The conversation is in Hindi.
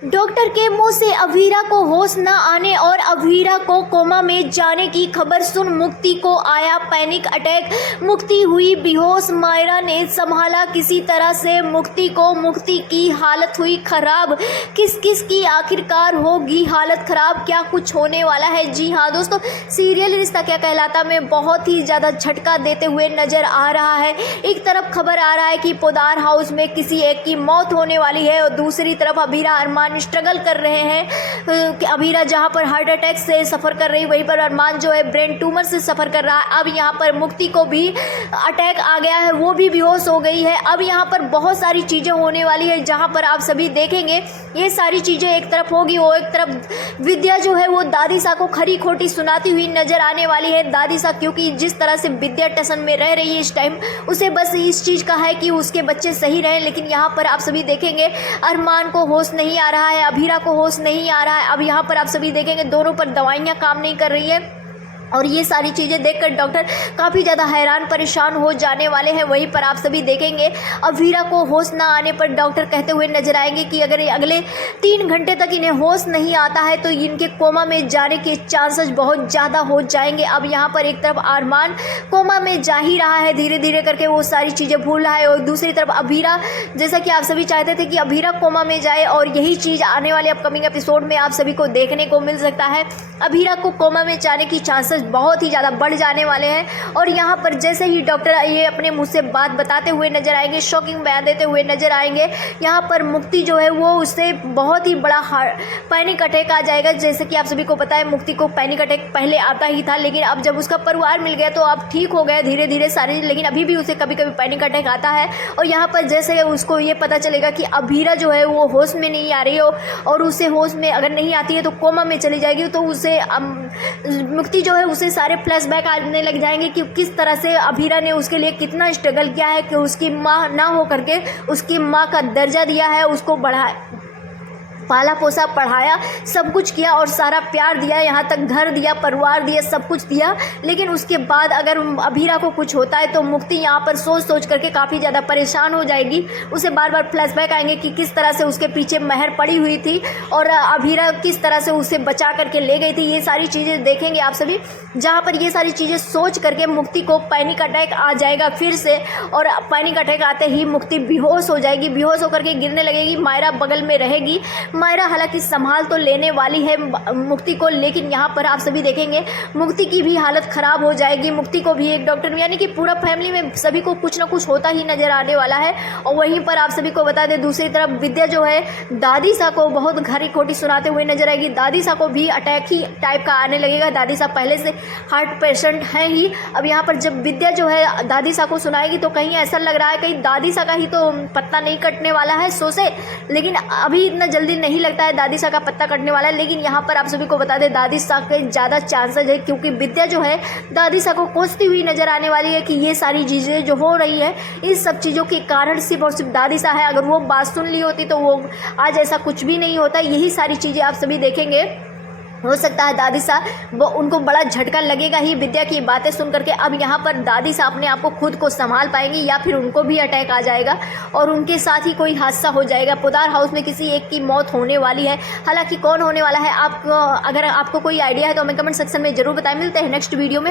डॉक्टर के मुंह से अभीरा को होश न आने और अभीरा को कोमा में जाने की खबर सुन मुक्ति को आया पैनिक अटैक। मुक्ति हुई बेहोश, मायरा ने संभाला किसी तरह से मुक्ति को। मुक्ति की हालत हुई खराब। किस किस की आखिरकार होगी हालत खराब, क्या कुछ होने वाला है? जी हाँ दोस्तों, सीरियल रिश्ता क्या कहलाता में बहुत ही ज़्यादा झटका देते हुए नजर आ रहा है। एक तरफ खबर आ रहा है कि पोदार हाउस में किसी एक की मौत होने वाली है और दूसरी तरफ अभीरा अरमान स्ट्रगल कर रहे हैं। अभीरा जहां पर हार्ट अटैक से सफ़र कर रही, वहीं पर अरमान जो है ब्रेन ट्यूमर से सफ़र कर रहा है। अब यहां पर मुक्ति को भी अटैक आ गया है, वो भी बेहोश हो गई है। अब यहां पर बहुत सारी चीज़ें होने वाली है जहां पर आप सभी देखेंगे। ये सारी चीज़ें एक तरफ होगी, वो एक तरफ विद्या जो है वो दादी सा को खरी खोटी सुनाती हुई नजर आने वाली है। दादी सा क्योंकि जिस तरह से विद्या टेंशन में रह रही है इस टाइम, उसे बस इस चीज़ का है कि उसके बच्चे सही रहें। लेकिन यहाँ पर आप सभी देखेंगे अरमान को होश नहीं आ रहा है, अभीरा को होश नहीं आ रहा है। अब यहाँ पर आप सभी देखेंगे दोनों पर दवाइयाँ काम नहीं कर रही है और ये सारी चीज़ें देखकर डॉक्टर काफ़ी ज़्यादा हैरान परेशान हो जाने वाले हैं। वहीं पर आप सभी देखेंगे अभीरा को होश ना आने पर डॉक्टर कहते हुए नजर आएंगे कि अगर अगले 3 घंटे तक इन्हें होश नहीं आता है तो इनके कोमा में जाने के चांसेस बहुत ज़्यादा हो जाएंगे। अब यहाँ पर एक तरफ अरमान कोमा में जा ही रहा है, धीरे धीरे करके वो सारी चीज़ें भूल रहा है, और दूसरी तरफ अभीरा, जैसा कि आप सभी चाहते थे कि अभीरा कोमा में जाए, और यही चीज़ आने वाले अपकमिंग एपिसोड में आप सभी को देखने को मिल सकता है। अभीरा को कोमा में जाने की चांसेस बहुत ही ज़्यादा बढ़ जाने वाले हैं। और यहाँ पर जैसे ही डॉक्टर ये अपने मुंह से बात बताते हुए नजर आएंगे, शॉकिंग बयान देते हुए नजर आएंगे, यहाँ पर मुक्ति जो है वो उससे बहुत ही बड़ा पैनिक अटैक आ जाएगा। जैसे कि आप सभी को पता है मुक्ति को पैनिक अटैक पहले आता ही था, लेकिन अब जब उसका परिवार मिल गया तो अब ठीक हो गया धीरे धीरे सारे, लेकिन अभी भी उसे कभी कभी पैनिक अटैक आता है। और यहाँ पर जैसे उसको ये पता चलेगा कि अभीरा जो है वो होश में नहीं आ रही हो और उसे होश में अगर नहीं आती है तो कोमा में चली जाएगी, तो उसे मुक्ति जो है उसे सारे फ्लैशबैक आने लग जाएंगे कि किस तरह से अभीरा ने उसके लिए कितना स्ट्रगल किया है, कि उसकी माँ ना हो करके उसकी माँ का दर्जा दिया है, उसको बढ़ाया, पाला पोसा, पढ़ाया, सब कुछ किया और सारा प्यार दिया, यहाँ तक घर दिया, परिवार दिया, सब कुछ दिया। लेकिन उसके बाद अगर अभीरा को कुछ होता है तो मुक्ति यहाँ पर सोच सोच करके काफ़ी ज़्यादा परेशान हो जाएगी। उसे बार बार फ्लैशबैक आएंगे कि किस तरह से उसके पीछे महर पड़ी हुई थी और अभीरा किस तरह से उसे बचा करके ले गई थी। ये सारी चीज़ें देखेंगे आप सभी, जहाँ पर ये सारी चीज़ें सोच करके मुक्ति को पैनिक अटैक आ जाएगा फिर से, और पैनिक अटैक आते ही मुक्ति बेहोश हो जाएगी, बेहोश होकर के गिरने लगेगी। मायरा बगल में रहेगी। मायरा हालांकि संभाल तो लेने वाली है मुक्ति को, लेकिन यहाँ पर आप सभी देखेंगे मुक्ति की भी हालत खराब हो जाएगी। मुक्ति को भी एक डॉक्टर, यानी कि पूरा फैमिली में सभी को कुछ ना कुछ होता ही नजर आने वाला है। और वहीं पर आप सभी को बता दें दूसरी तरफ विद्या जो है दादी सा को बहुत घरी खोटी सुनाते हुए नजर आएगी। दादी सा को भी अटैक ही टाइप का आने लगेगा। दादी सा पहले से हार्ट पेशेंट है ही। अब यहाँ पर जब विद्या जो है दादी सा को सुनाएगी तो कहीं ऐसा लग रहा है कहीं दादी सा का ही तो पत्ता नहीं कटने वाला है सो से, लेकिन अभी इतना जल्दी नहीं लगता है दादी सा का पत्ता कटने वाला है। लेकिन यहाँ पर आप सभी को बता दें दादी सा के ज़्यादा चांसेस है, क्योंकि विद्या जो है दादी सा को कोसती हुई नजर आने वाली है कि ये सारी चीज़ें जो हो रही है इस सब चीज़ों के कारण सिर्फ और सिर्फ दादी सा है। अगर वो बात सुन ली होती तो वो आज ऐसा कुछ भी नहीं होता। यही सारी चीज़ें आप सभी देखेंगे। हो सकता है दादी सा वो उनको बड़ा झटका लगेगा ही विद्या की बातें सुन करके। अब यहाँ पर दादी सा अपने आप को खुद को संभाल पाएंगी या फिर उनको भी अटैक आ जाएगा और उनके साथ ही कोई हादसा हो जाएगा। पोदार हाउस में किसी एक की मौत होने वाली है। हालांकि कौन होने वाला है, आपको अगर आपको कोई आइडिया है तो हमें कमेंट सेक्शन में जरूर बताएं। मिलते हैं नेक्स्ट वीडियो में।